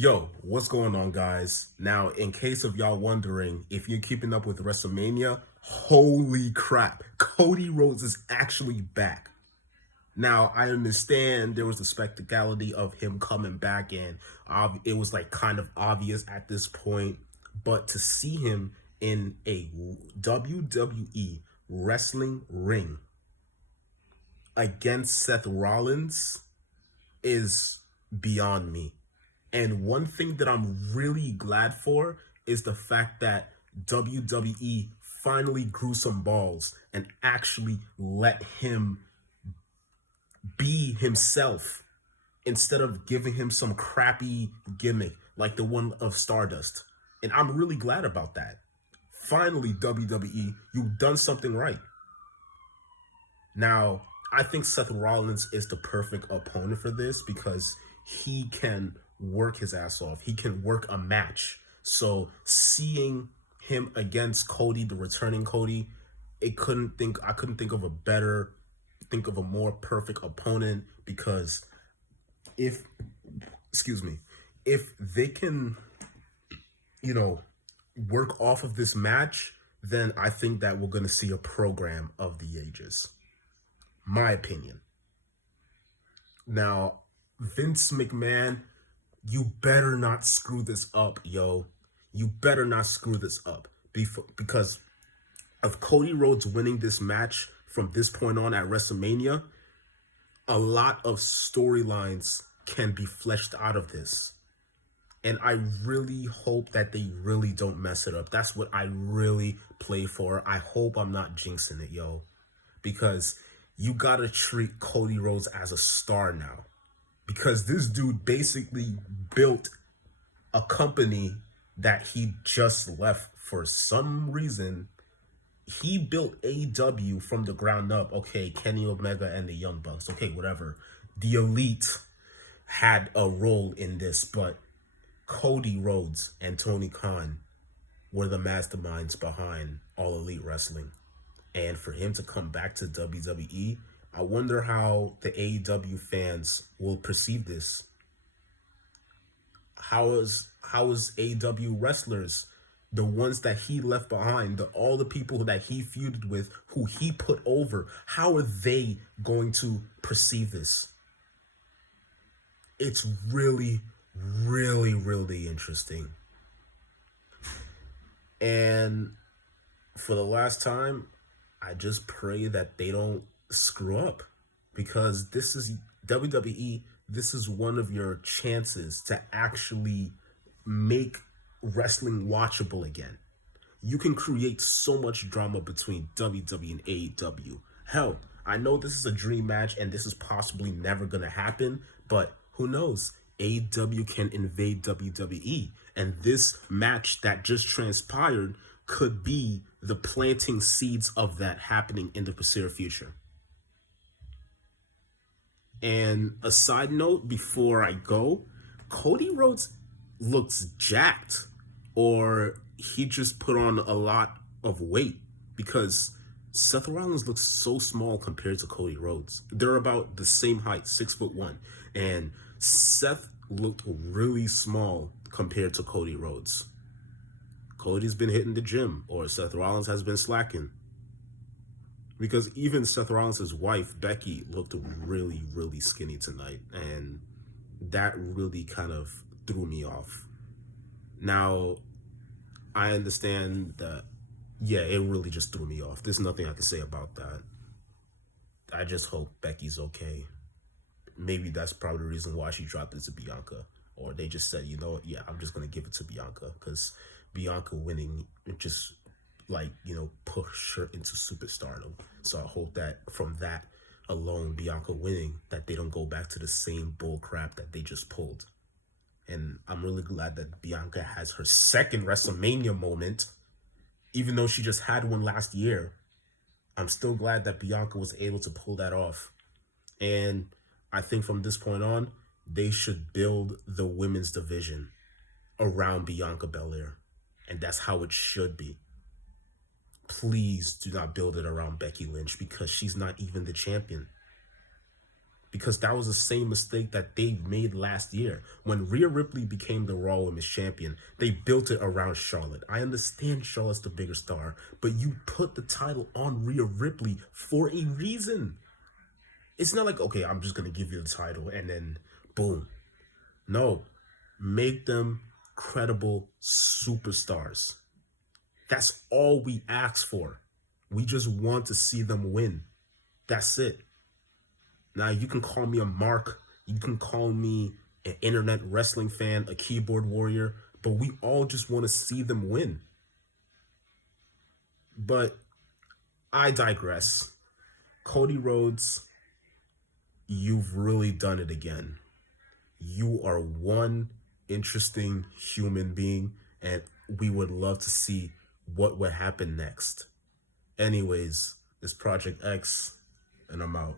Yo, what's going on, guys? Now, in case of y'all wondering if you're keeping up with WrestleMania, holy crap, Cody Rhodes is actually back. Now, I understand there was the spectacality of him coming back, and it was like kind of obvious at this point, but to see him in a WWE wrestling ring against Seth Rollins is beyond me. And one thing that I'm really glad for is the fact that WWE finally grew some balls and actually let him be himself instead of giving him some crappy gimmick like the one of Stardust. And I'm really glad about that. Finally, WWE, you've done something right. Now, I think Seth Rollins is the perfect opponent for this because he can work his ass off. He can work a match. So seeing him against Cody, the returning Cody, I couldn't think of a more perfect opponent because if if they can, work off of this match, then I think that we're gonna see a program of the ages. My opinion. Now, Vince McMahon, you better not screw this up, yo. You better not screw this up because of Cody Rhodes winning this match from this point on at WrestleMania. A lot of storylines can be fleshed out of this. And I really hope that they really don't mess it up. That's what I really play for. I hope I'm not jinxing it, yo. Because you gotta treat Cody Rhodes as a star now. Because this dude basically built a company that he just left for some reason. He built AEW from the ground up. Okay, Kenny Omega and the Young Bucks. Okay, whatever. The Elite had a role in this, but Cody Rhodes and Tony Khan were the masterminds behind All Elite Wrestling. And for him to come back to WWE, I wonder how the AEW fans will perceive this. How is AEW wrestlers, the ones that he left behind, all the people that he feuded with, who he put over, how are they going to perceive this? It's really, really, really interesting. And for the last time, I just pray that they don't screw up, because this is WWE. This is one of your chances to actually make wrestling watchable again. You can create so much drama between WWE and AEW. Hell, I know this is a dream match and this is possibly never going to happen, but who knows? AEW can invade WWE, and this match that just transpired could be the planting seeds of that happening in the foreseeable future. And a side note before I go, Cody Rhodes looks jacked, or he just put on a lot of weight, because Seth Rollins looks so small compared to Cody Rhodes. They're about the same height, 6'1", and Seth looked really small compared to Cody Rhodes. Cody's been hitting the gym, or Seth Rollins has been slacking. Because even Seth Rollins' wife, Becky, looked really, really skinny tonight. And that really kind of threw me off. Now, I understand that, yeah, it really just threw me off. There's nothing I can say about that. I just hope Becky's okay. Maybe that's probably the reason why she dropped it to Bianca. Or they just said, you know what, yeah, I'm just going to give it to Bianca. Because Bianca winning just, push her into superstardom. So I hope that from that alone, Bianca winning, that they don't go back to the same bull crap that they just pulled. And I'm really glad that Bianca has her second WrestleMania moment, even though she just had one last year. I'm still glad that Bianca was able to pull that off. And I think from this point on, they should build the women's division around Bianca Belair. And that's how it should be. Please do not build it around Becky Lynch, because she's not even the champion. because that was the same mistake that they made last year. When Rhea Ripley became the Raw Women's Champion, they built it around Charlotte. I understand Charlotte's the bigger star, but you put the title on Rhea Ripley for a reason. It's not like, okay, I'm just going to give you the title and then boom. No, make them credible superstars. That's all we ask for. We just want to see them win. That's it. Now, you can call me a mark. You can call me an internet wrestling fan, a keyboard warrior, but we all just want to see them win. But I digress. Cody Rhodes, you've really done it again. You are one interesting human being, and we would love to see what would happen next. Anyways, it's Project X, and I'm out.